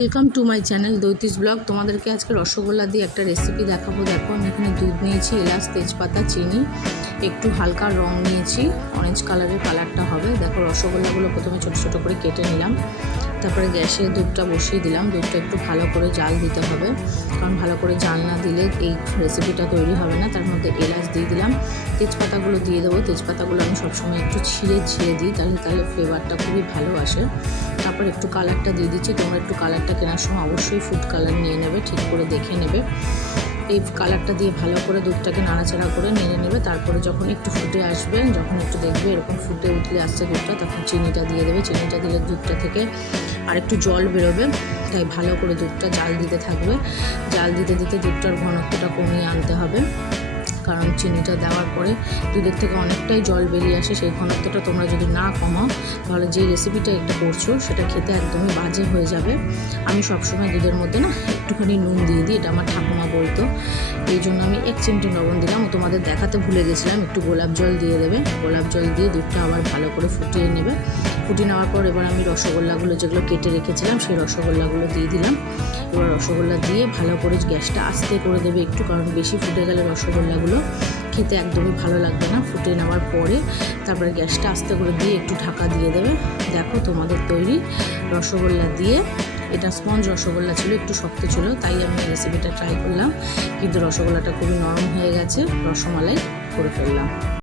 Welcome to my channel দৈতিস blog. তোমাদেরকে আজকে রসগোল্লা দিয়ে একটা রেসিপি দেখাবো। দেখো, আমি এখানে দুধ নিয়েছি, এলাচ, তেজপাতা, চিনি, একটু হালকা রং নিয়েছি, অরেঞ্জ কালারটা হবে। দেখো, রসগোল্লাগুলো প্রথমে ছোটো ছোটো করে কেটে নিলাম। তারপরে গ্যাসে দুধটা বসিয়ে দিলাম। দুধটা একটু ভালো করে জাল দিতে হবে, কারণ ভালো করে জাল না দিলে এই রেসিপিটা তৈরি হবে না। তার মধ্যে এলাচ দিয়ে দিলাম, তেজপাতাগুলো দিয়ে দেবো। তেজপাতাগুলো আমি সবসময় একটু ছিঁড়ে দিই, তাহলে ফ্লেভারটা খুবই ভালো আসে। তারপর একটু কালারটা দিয়ে দিচ্ছি। তোমরা একটু কালারটা কেনার সময় অবশ্যই ফুড কালার নিয়ে নেবে, ঠিক করে দেখে নেবে। এই কালারটা দিয়ে ভালো করে দুধটাকে নাড়াচাড়া করে নেড়ে নেবে। তারপরে যখন একটু ফুটে আসবে, যখন একটু দেখবে এরকম ফুটে উঠলে আসছে দুধটা, তখন চিনিটা দিয়ে দেবে। চিনিটা দিলে দুধটা থেকে আর একটু জল বেরোবে, তাই ভালো করে দুধটা জাল দিতে থাকবে। জাল দিতে দিতে দুধটার ঘনত্বটা কমিয়ে আনতে হবে, কারণ চিনিটা দেওয়ার পরে দুধের থেকে অনেকটাই জল বেরিয়ে আসে। সেই ঘনত্বটা তোমরা যদি না কমাও, তাহলে যে রেসিপিটা একটা করছো সেটা খেতে একদমই বাজে হয়ে যাবে। আমি সবসময় দুধের মধ্যে একটুখানি নুন দিয়ে দিই, এটা আমার ঠাকুমা বলতো। এই জন্য আমি 1 চিমটি লবণ দিলাম। তোমাদের দেখাতে ভুলে গেছিলাম, একটু গোলাপ জল দিয়ে দেবে। গোলাপ জল দিয়ে দুধটা আবার ভালো করে ফুটিয়ে নেবে। ফুটিয়ে নেওয়ার পর এবার আমি রসগোল্লাগুলো যেগুলো কেটে রেখেছিলাম, সেই রসগোল্লাগুলো দিয়ে দিলাম। এবার রসগোল্লা দিয়ে ভালো করে গ্যাসটা আস্তে করে দেবে একটু, কারণ বেশি ফুটে গেলে রসগোল্লাগুলো খেতে একদমই ভালো লাগবে না। ফুটে নেওয়ার পরে তারপরে গ্যাসটা আস্তে করে দিয়ে একটু ঢাকা দিয়ে দেবে। দেখো, তোমাদের তৈরি রসগোল্লা দিয়ে। এটা স্পঞ্জ রসগোল্লা ছিল, একটু শক্ত ছিল, তাই আমি এই রেসিপিটা ট্রাই করলাম। কিন্তু রসগোল্লাটা খুবই নরম হয়ে গেছে, রসমালাই করে ফেললাম।